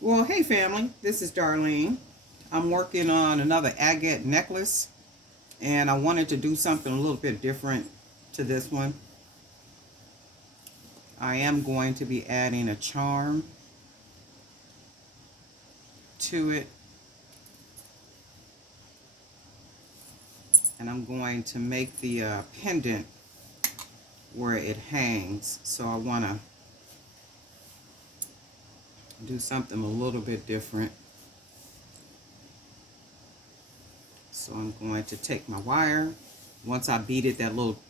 Well, hey family, this is Darlene. I'm working on another agate necklace and I wanted to do something a little bit different to this one. I am going to be adding a charm to it and I'm going to make the pendant where it hangs. So I want to do something a little bit different. So I'm going to take my wire. Once I beaded that little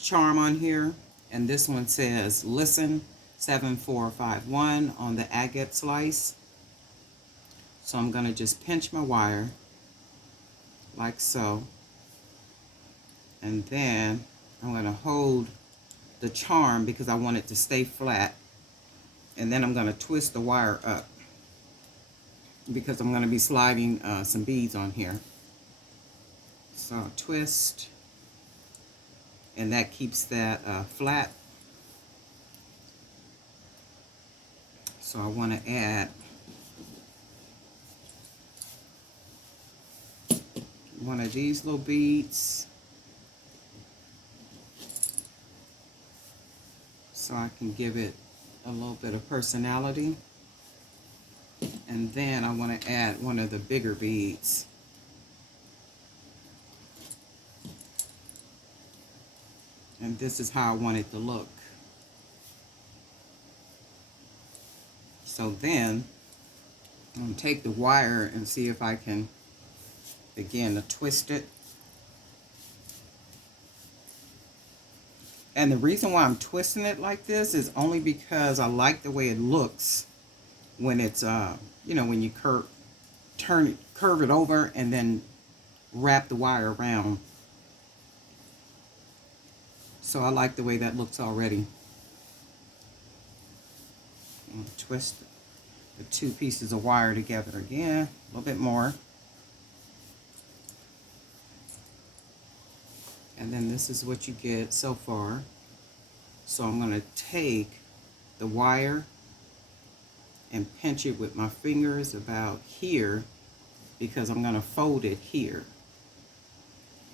charm on here, and this one says listen 7451 on the agate slice. So I'm going to just pinch my wire like so, and then I'm going to hold the charm because I want it to stay flat, and then I'm going to twist the wire up because I'm going to be sliding some beads on here. So I'll twist, and that keeps that flat. So I want to add one of these little beads so I can give it a little bit of personality. And then I want to add one of the bigger beads. And this is how I want it to look. So then I'm going to take the wire and see if I can begin to twist it. And the reason why I'm twisting it like this is only because I like the way it looks when it's, you know, when you curve it over and then wrap the wire around. So I like the way that looks already. Twist the two pieces of wire together again, a little bit more. And then this is what you get so far. So I'm going to take the wire and pinch it with my fingers about here because I'm going to fold it here.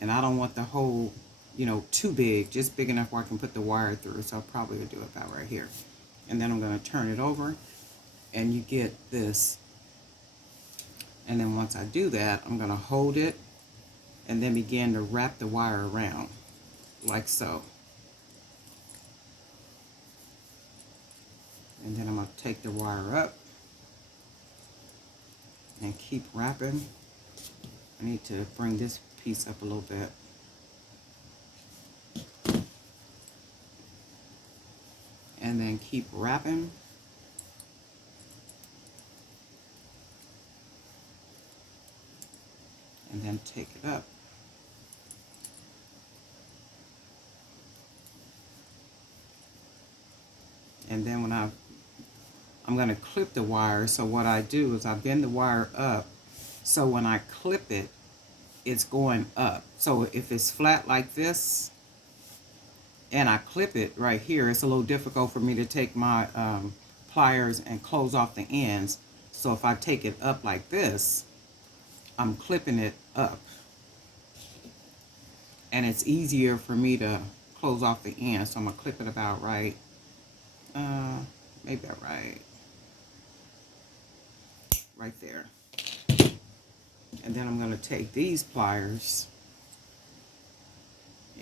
And I don't want the hole, you know, too big, just big enough where I can put the wire through. So I'll probably do it about right here. And then I'm going to turn it over and you get this. And then once I do that, I'm going to hold it and then begin to wrap the wire around like so. And then I'm going to take the wire up and keep wrapping. I need to bring this piece up a little bit. And then keep wrapping. And then take it up. And then when I'm going to clip the wire, so what I do is I bend the wire up so when I clip it, it's going up. So if it's flat like this and I clip it right here, it's a little difficult for me to take my pliers and close off the ends. So if I take it up like this, I'm clipping it up. And it's easier for me to close off the ends. So I'm going to clip it about right. Maybe about right there. And then I'm going to take these pliers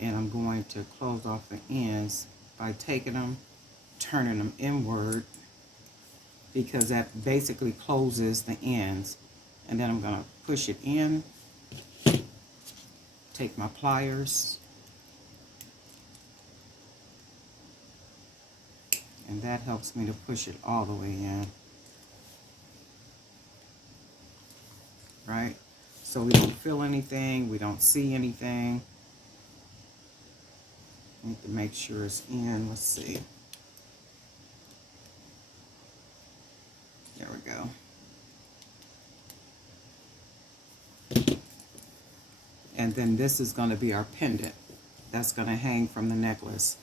and I'm going to close off the ends by taking them, turning them inward, because that basically closes the ends. And then I'm going to push it in, take my pliers, and that helps me to push it all the way in. Right? So we don't feel anything, we don't see anything. Need to make sure it's in. Let's see. There we go. And then this is going to be our pendant that's going to hang from the necklace.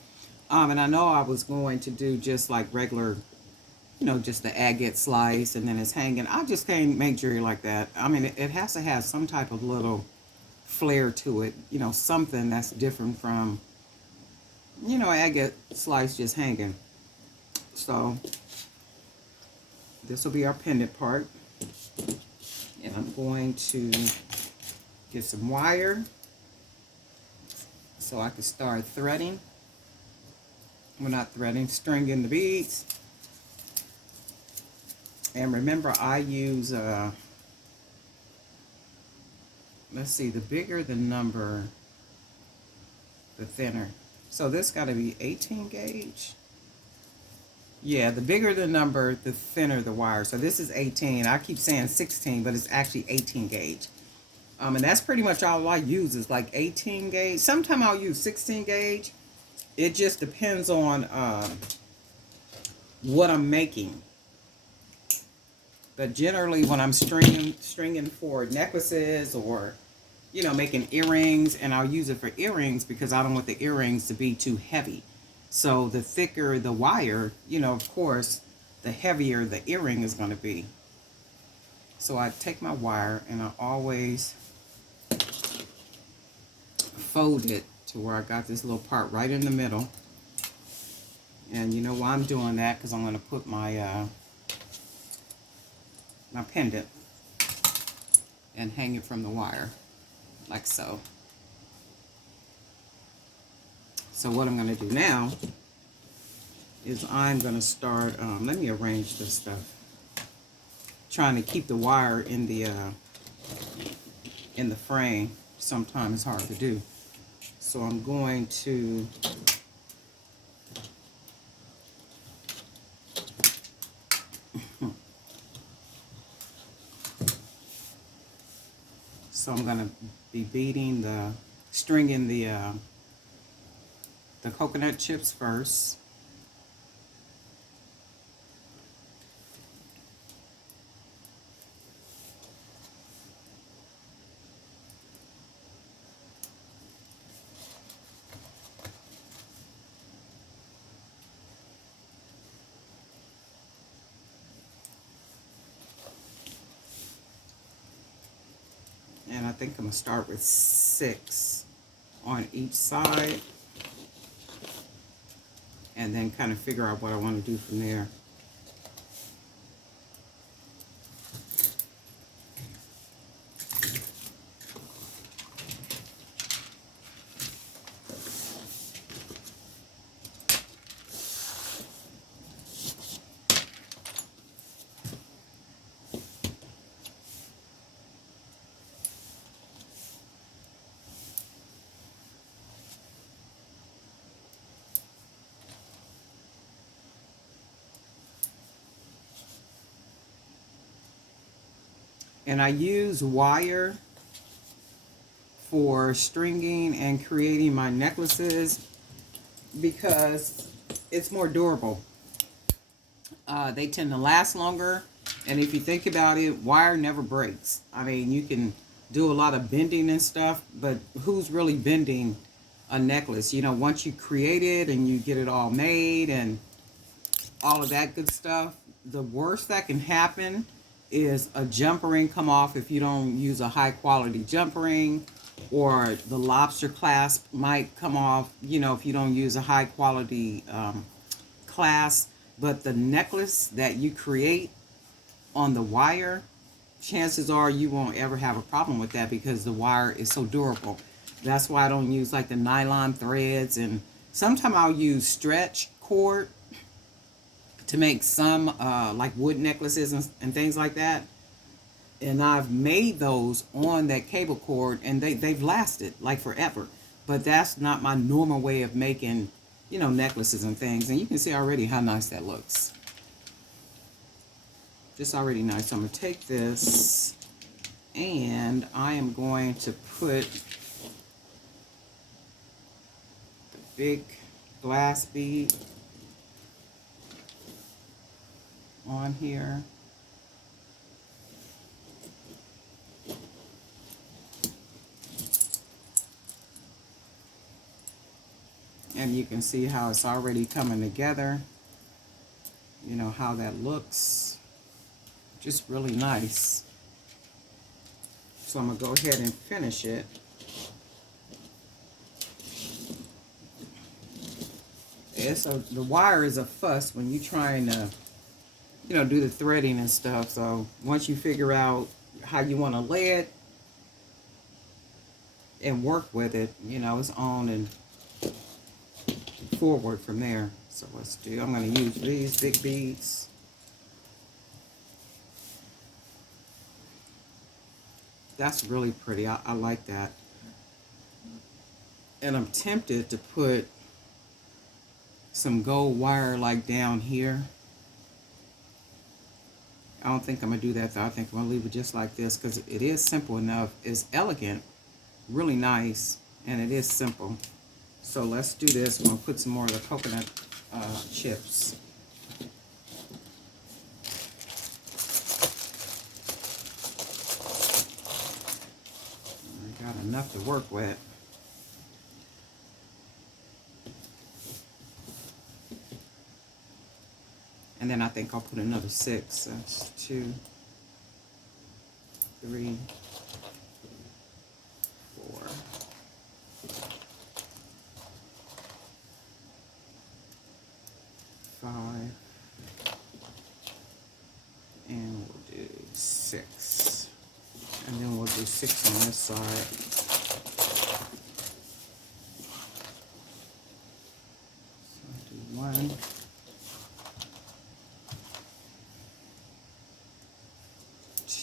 And I know I was going to do just like regular you know, just the agate slice, and then it's hanging. I just can't make jewelry like that. I mean, it has to have some type of little flair to it, you know, something that's different from, you know, agate slice just hanging. So this will be our pendant part. And I'm going to get some wire so I can start threading. We're not threading, stringing the beads. And remember, I use, let's see, the bigger the number, the thinner. So this got to be 18 gauge. Yeah, the bigger the number, the thinner the wire. So this is 18. I keep saying 16, but it's actually 18 gauge. And that's pretty much all I use is like 18 gauge. Sometimes I'll use 16 gauge. It just depends on what I'm making. But generally when I'm stringing for necklaces or, you know, making earrings, and I'll use it for earrings because I don't want the earrings to be too heavy. So the thicker the wire, you know, of course, the heavier the earring is going to be. So I take my wire and I always fold it to where I got this little part right in the middle. And you know why I'm doing that? Because I'm going to put my my pendant and hang it from the wire like so. So what I'm going to do now is I'm going to start, let me arrange this stuff. Trying to keep the wire in the frame sometimes it's hard to do. So I'm going to so I'm going to be beading stringing the coconut chips first. And I think I'm going to start with 6 on each side. And then kind of figure out what I want to do from there. And I use wire for stringing and creating my necklaces because it's more durable. They tend to last longer, and if you think about it, wire never breaks. I mean, you can do a lot of bending and stuff, but who's really bending a necklace? You know, once you create it and you get it all made and all of that good stuff, the worst that can happen is a jump ring come off if you don't use a high quality jump ring, or the lobster clasp might come off, you know, if you don't use a high quality clasp. But the necklace that you create on the wire, chances are you won't ever have a problem with that because the wire is so durable. That's why I don't use like the nylon threads, and sometimes I'll use stretch cord to make some like wood necklaces and things like that. And I've made those on that cable cord, and they've lasted like forever. But that's not my normal way of making, you know, necklaces and things. And you can see already how nice that looks. Just already nice. So I'm going to take this and I am going to put the big glass bead on here. And you can see how it's already coming together. you know, how that looks. Just really nice. So I'm going to go ahead and finish it. The wire is a fuss when you're trying to, you know, do the threading and stuff. So once you figure out how you want to lay it and work with it, you know, it's on and forward from there. So let's do, I'm going to use these big beads. That's really pretty. I like that. And I'm tempted to put some gold wire like down here. I don't think I'm going to do that though. I think I'm going to leave it just like this because it is simple enough. It's elegant, really nice, and it is simple. So let's do this. I'm going to put some more of the coconut chips. I got enough to work with. And then I think I'll put another 6. That's 2, 3, 4. 5. And we'll do 6. And then we'll do 6 on this side. So I'll do 1.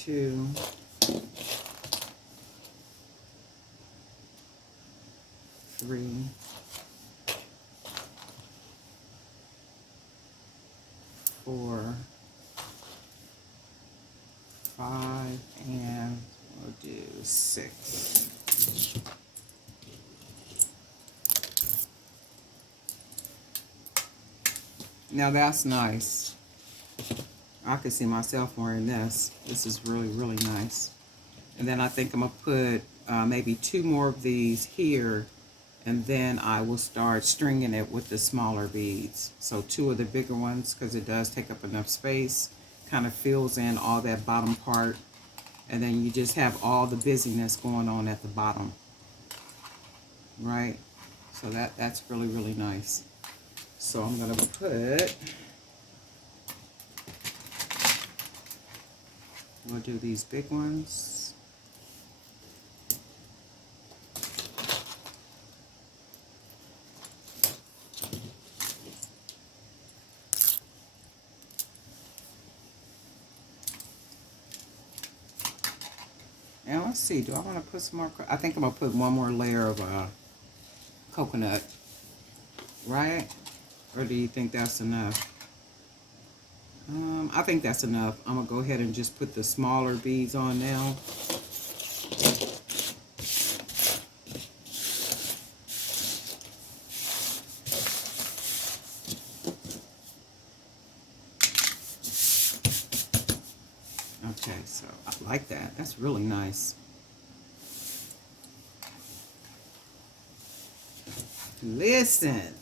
2, 3, 4, 5, and we'll do 6. Now that's nice. I could see myself wearing this. This is really, really nice. And then I think I'm going to put maybe 2 more of these here, and then I will start stringing it with the smaller beads. So 2 of the bigger ones, because it does take up enough space, kind of fills in all that bottom part, and then you just have all the busyness going on at the bottom, right? So that's really, really nice. So I'm going to put... We'll do these big ones. And let's see, do I want to put some more? I think I'm going to put one more layer of coconut, right? Or do you think that's enough? I think that's enough. I'm going to go ahead and just put the smaller beads on now. Okay, so I like that. That's really nice. Listen.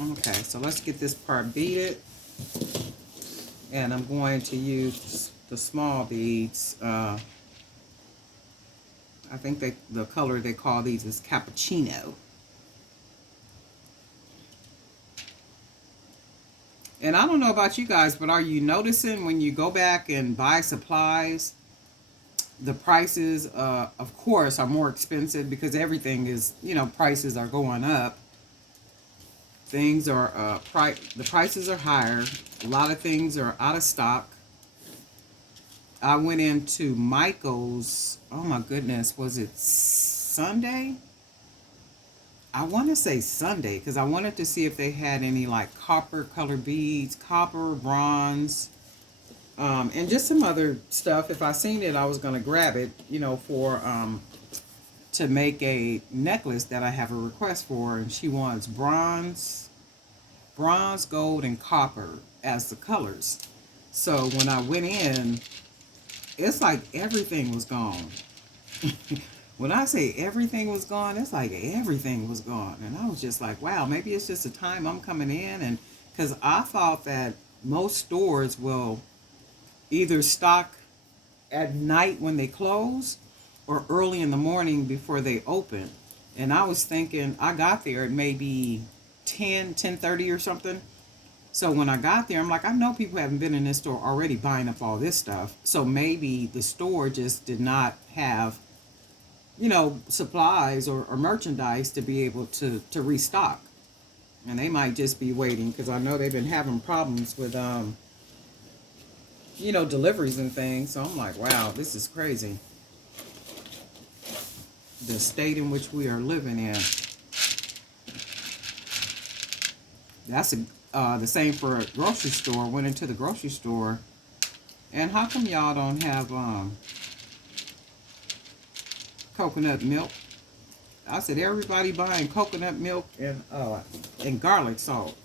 Okay, so let's get this part beaded. And I'm going to use the small beads. I think the color they call these is cappuccino. And I don't know about you guys, but are you noticing when you go back and buy supplies, the prices, of course, are more expensive because everything is, you know, prices are going up. Things are, the prices are higher. A lot of things are out of stock. I went into Michael's, oh my goodness, was it Sunday? I want to say Sunday because I wanted to see if they had any like copper colored beads, copper, bronze, and just some other stuff. If I seen it, I was going to grab it, you know, for, to make a necklace that I have a request for, and she wants bronze, gold, and copper as the colors. So when I went in, it's like everything was gone. When I say everything was gone, it's like everything was gone. And I was just like, wow, maybe it's just the time I'm coming in and Because I thought that most stores will either stock at night when they close or early in the morning before they open. And I was thinking, I got there at maybe 10:30 or something. So when I got there, I'm like, I know people haven't been in this store already buying up all this stuff. So maybe the store just did not have, supplies or merchandise to be able to restock. And they might just be waiting because I know they've been having problems with, deliveries and things. So I'm like, wow, this is crazy. The state in which we are living in. That's the same for a grocery store. Went into the grocery store, and how come y'all don't have coconut milk? I said everybody buying coconut milk and garlic salt.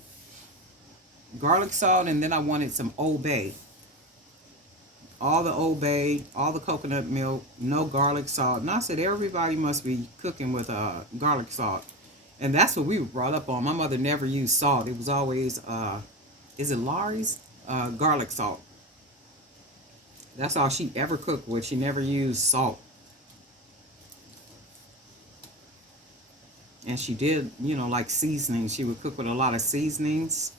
Garlic salt, and then I wanted some Old Bay. All the Old Bay, all the coconut milk, no garlic salt. And I said everybody must be cooking with garlic salt. And that's what we were brought up on. My mother never used salt. It was always, is it Laurie's? Garlic salt. That's all she ever cooked with. She never used salt. And she did, like seasonings. She would cook with a lot of seasonings.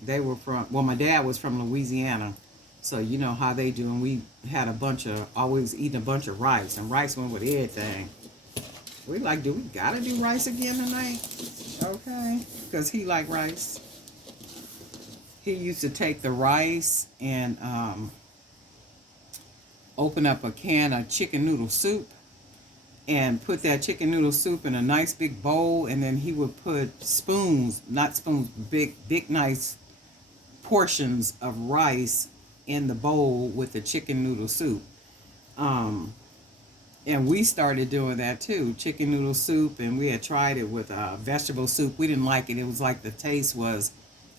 They were from, well, my dad was from Louisiana. So you know how they do. And we had always eating a bunch of rice. And rice went with everything. We like, do we gotta do rice again tonight? Okay. Because he liked rice. He used to take the rice and open up a can of chicken noodle soup and put that chicken noodle soup in a nice big bowl, and then he would put spoons, not spoons, big nice portions of rice in the bowl with the chicken noodle soup. And we started doing that too, chicken noodle soup, and we had tried it with vegetable soup. We didn't like it. It was like the taste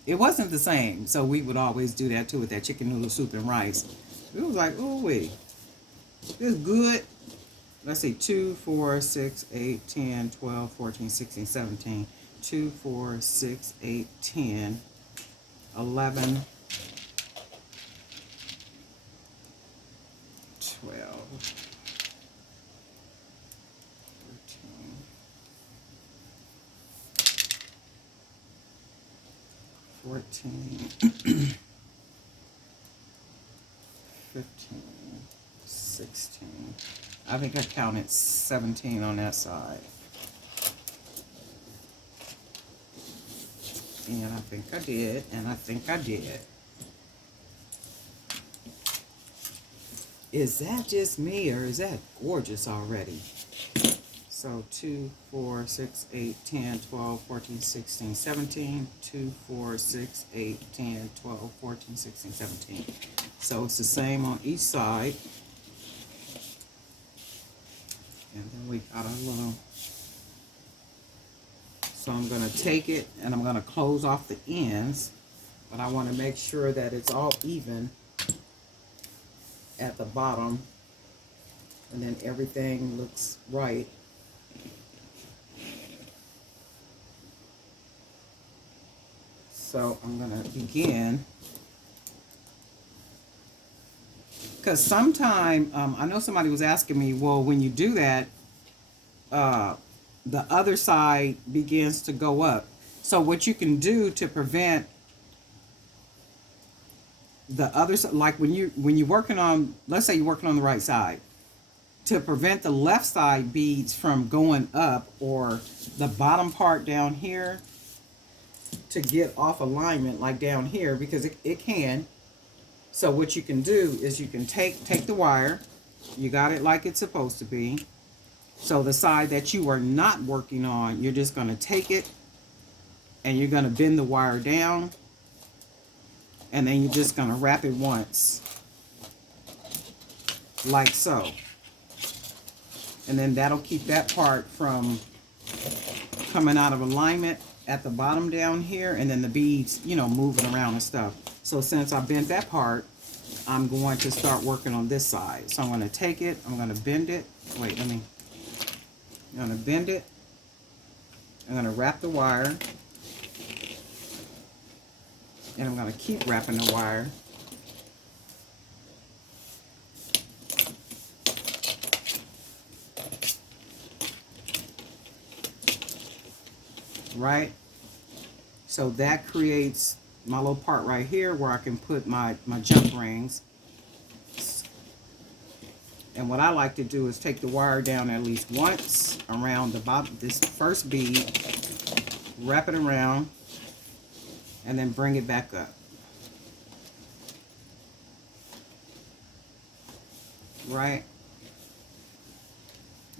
it wasn't the same. So we would always do that too with that chicken noodle soup and rice. It was like, oh wait, this is good. Let's see, 2, 4, 6, 8, 10, 12, 14, 16, 17. 2, 4, 6, 8, 10, 11, 12, 13, 14, 15, 16. I think I counted 17 on that side. And I think I did, and I think I did. Is that just me, or is that gorgeous already? So 2, 4, 6, 8, 10, 12, 14, 16, 17. 2, 4, 6, 8, 10, 12, 14, 16, 17. So it's the same on each side. And then we got a little, so I'm going to take it and I'm going to close off the ends, but I want to make sure that it's all even at the bottom, and then everything looks right. So I'm going to begin, because sometime, I know somebody was asking me, well, when you do that, the other side begins to go up. So what you can do to prevent the other side, like when you're working on, let's say you're working on the right side, to prevent the left side beads from going up, or the bottom part down here to get off alignment, like down here, because it can. So what you can do is you can take the wire, you got it like it's supposed to be. So the side that you are not working on, you're just going to take it and you're going to bend the wire down, and then you're just going to wrap it once, like so. And then that'll keep that part from coming out of alignment at the bottom down here, and then the beads, moving around and stuff. So since I bent that part, I'm going to start working on this side. So I'm going to take it, I'm going to bend it. Wait, I'm going to bend it, I'm going to wrap the wire, and I'm going to keep wrapping the wire. Right? So that creates my little part right here where I can put my jump rings. And what I like to do is take the wire down at least once around the bottom, this first bead, wrap it around, and then bring it back up. Right?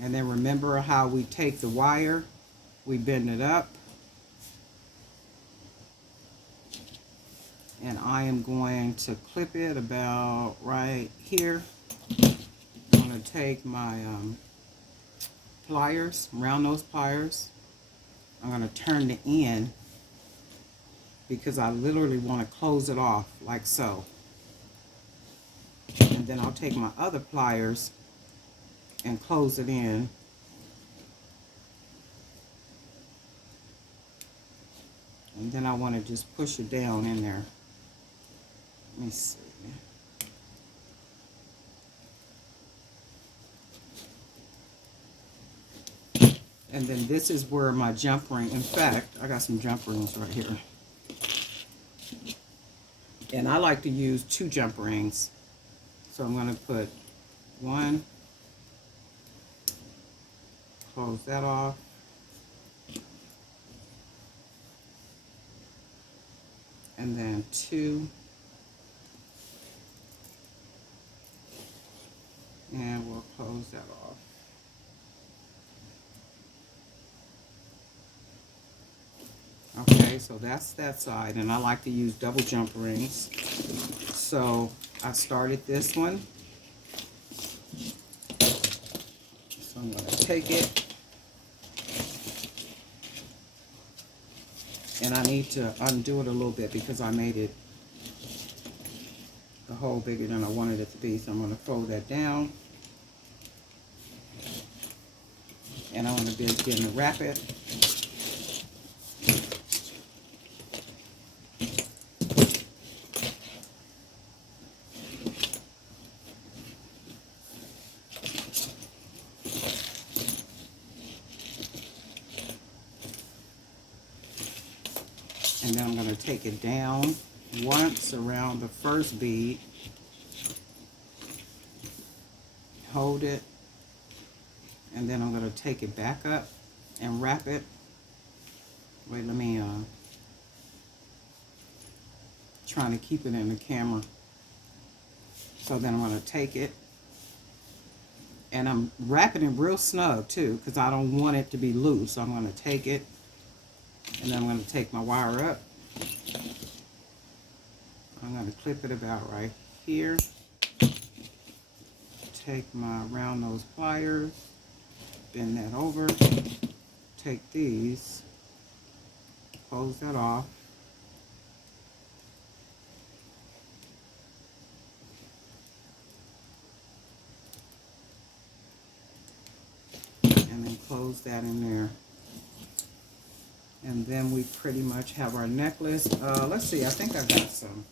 And then remember how we take the wire, we bend it up, and I am going to clip it about right here. I'm going to take my pliers, round nose pliers. I'm going to turn the end because I literally want to close it off like so. And then I'll take my other pliers and close it in. And then I want to just push it down in there. Let me see. And then this is where my jump ring, in fact, I got some jump rings right here. And I like to use 2 jump rings. So I'm going to put 1, close that off. And then 2. And we'll close that off. Okay, so that's that side, and I like to use double jump rings. So I started this one. So I'm going to take it, and I need to undo it a little bit because I made it the hole bigger than I wanted it to be. So I'm going to fold that down, and I'm going to begin to wrap it. And then I'm going to take it down once around the first bead, hold it, and then I'm going to take it back up and wrap it. Wait, let me trying to keep it in the camera. So then I'm going to take it, and I'm wrapping it real snug too because I don't want it to be loose. So I'm going to take it, and then I'm going to take my wire up. I'm going to clip it about right here. Take my round nose pliers, bend that over, take these, close that off, and then close that in there. And then we pretty much have our necklace. Let's see, I think I got some.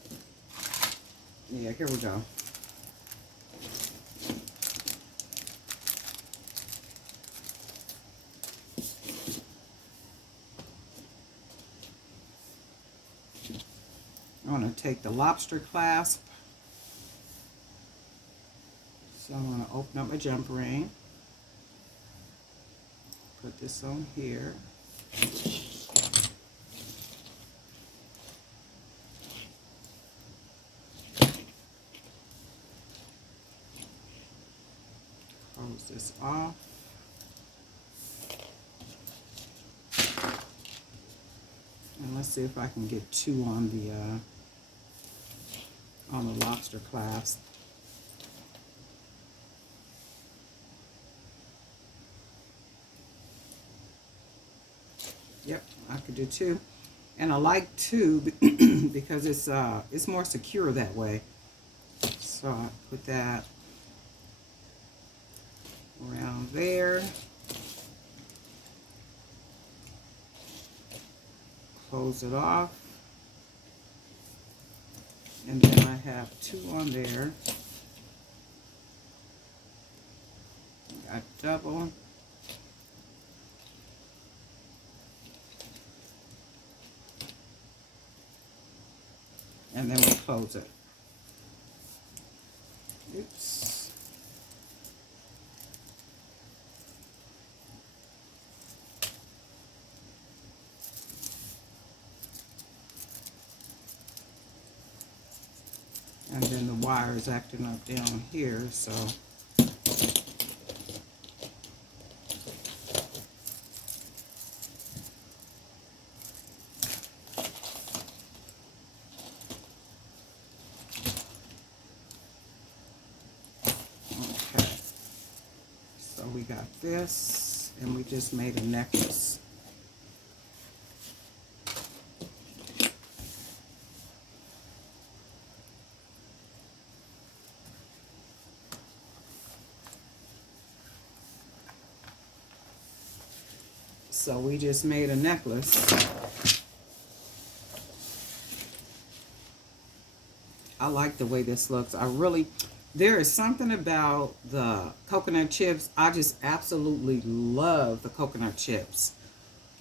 Yeah, here we go. I'm going to take the lobster clasp. So I'm going to open up my jump ring. Put this on here. Close this off. And let's see if I can get 2 on the lobster clasp. Yep, I could do 2. And I like 2 because it's more secure that way. So I put that around there. close it off. And then I have 2 on there. Got double. And then we close it. Oops. And then the wire is acting up down here, so okay. So we got this, and we just made a necklace. So we just made a necklace. I like the way this looks. There is something about the coconut chips. I just absolutely love the coconut chips.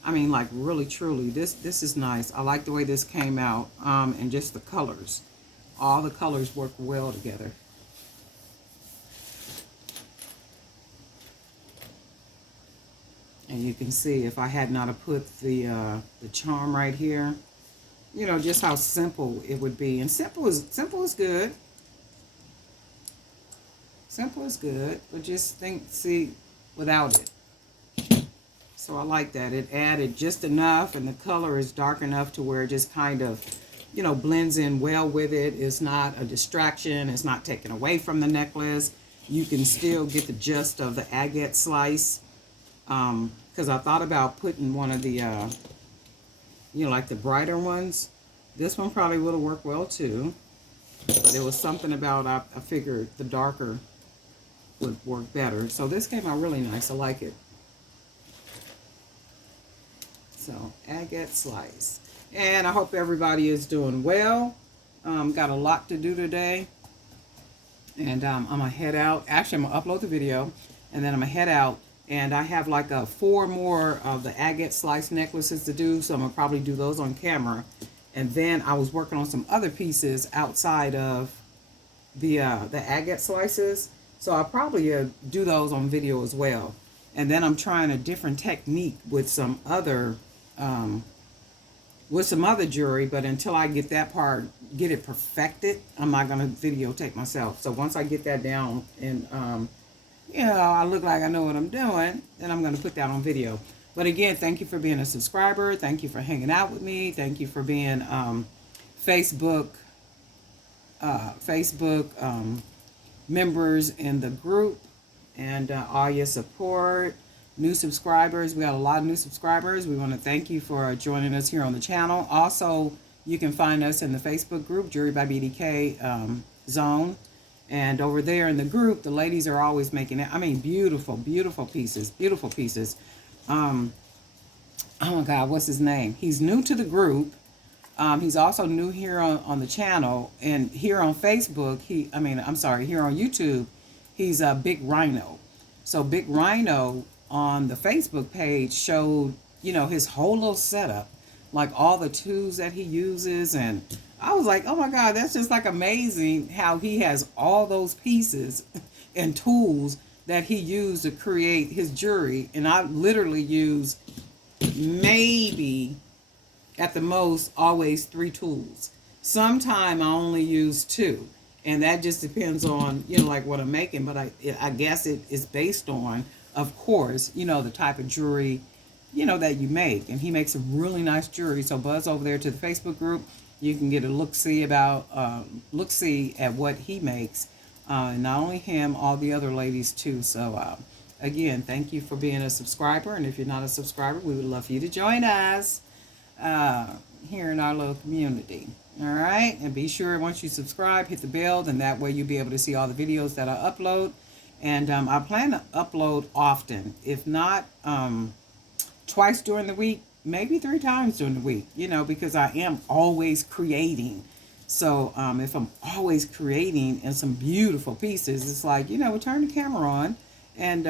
I mean, like, really, truly, this is nice. I like the way this came out, and just the colors. All the colors work well together. And you can see if I had not have put the charm right here, you know, just how simple it would be. And simple is good. Simple is good, but just see without it. So I like that. It added just enough, and the color is dark enough to where it just kind of, you know, blends in well with it. It's not a distraction. It's not taken away from the necklace. You can still get the gist of the agate slice. Because I thought about putting one of the, you know, like the brighter ones. This one probably would have worked well too. But there was something about, I figured the darker would work better. So this came out really nice. I like it. So, agate slice. And I hope everybody is doing well. Got a lot to do today. And I'm going to head out. Actually, I'm going to upload the video. And then I'm going to head out. And I have like 4 more of the agate slice necklaces to do. So I'm going to probably do those on camera. And then I was working on some other pieces outside of the agate slices. So I'll probably do those on video as well. And then I'm trying a different technique with some other jewelry. But until I get that part, get it perfected, I'm not going to videotape myself. So once I get that down and you know, I look like I know what I'm doing, then I'm going to put that on video. But again, thank you for being a subscriber. Thank you for hanging out with me. Thank you for being Facebook members in the group, and all your support. New subscribers. We got a lot of new subscribers. We want to thank you for joining us here on the channel. Also, you can find us in the Facebook group, Jewelry by BDK zone. And over there in the group, the ladies are always making it. I mean, beautiful, beautiful pieces. Beautiful pieces. Oh my God, what's his name? He's new to the group. He's also new here on the channel. And here on Facebook, here on YouTube, he's a Big Rhino. So Big Rhino on the Facebook page showed, you know, his whole little setup. Like all the tools that he uses, and I was like, oh my God, that's just like amazing how he has all those pieces and tools that he used to create his jewelry. And I literally use maybe at the most always 3 tools. Sometime I only use 2, and that just depends on, you know, like what I'm making. But I guess it is based on, of course, you know, the type of jewelry, you know, that you make. And he makes some really nice jewelry. So buzz over there to the Facebook group. You can get a look-see at what he makes. And not only him, all the other ladies too. So again, thank you for being a subscriber. And if you're not a subscriber, we would love for you to join us here in our little community. All right. And be sure once you subscribe, hit the bell. Then that way you'll be able to see all the videos that I upload. And I plan to upload often. If not, twice during the week, maybe 3 times during the week, you know, because I am always creating. So if I'm always creating in some beautiful pieces, it's like, you know, turn the camera on and,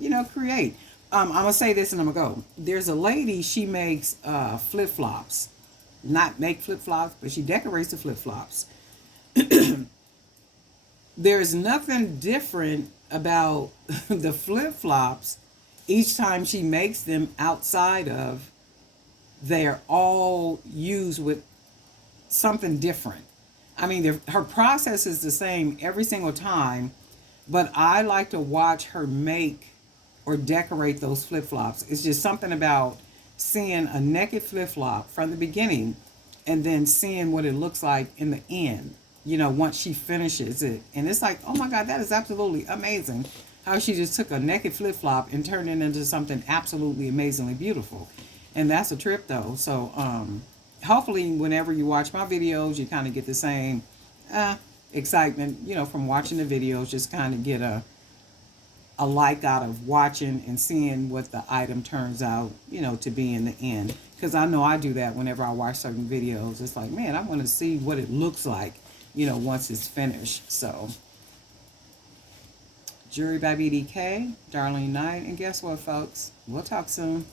you know, create. I'm going to say this and I'm going to go. There's a lady, she makes flip flops. Not make flip flops, but she decorates the flip flops. There's nothing different about the flip flops each time she makes them outside of, they're all used with something different. I mean, her process is the same every single time, but I like to watch her make or decorate those flip flops. It's just something about seeing a naked flip flop from the beginning and then seeing what it looks like in the end, you know, once she finishes it. And it's like, oh my God, that is absolutely amazing how she just took a naked flip flop and turned it into something absolutely amazingly beautiful. And that's a trip though. So, hopefully, whenever you watch my videos, you kind of get the same excitement, you know, from watching the videos. Just kind of get a like out of watching and seeing what the item turns out, you know, to be in the end. Because I know I do that whenever I watch certain videos. It's like, man, I want to see what it looks like, you know, once it's finished. So, Jewelry by BDK, Darlene Knight, and guess what, folks? We'll talk soon.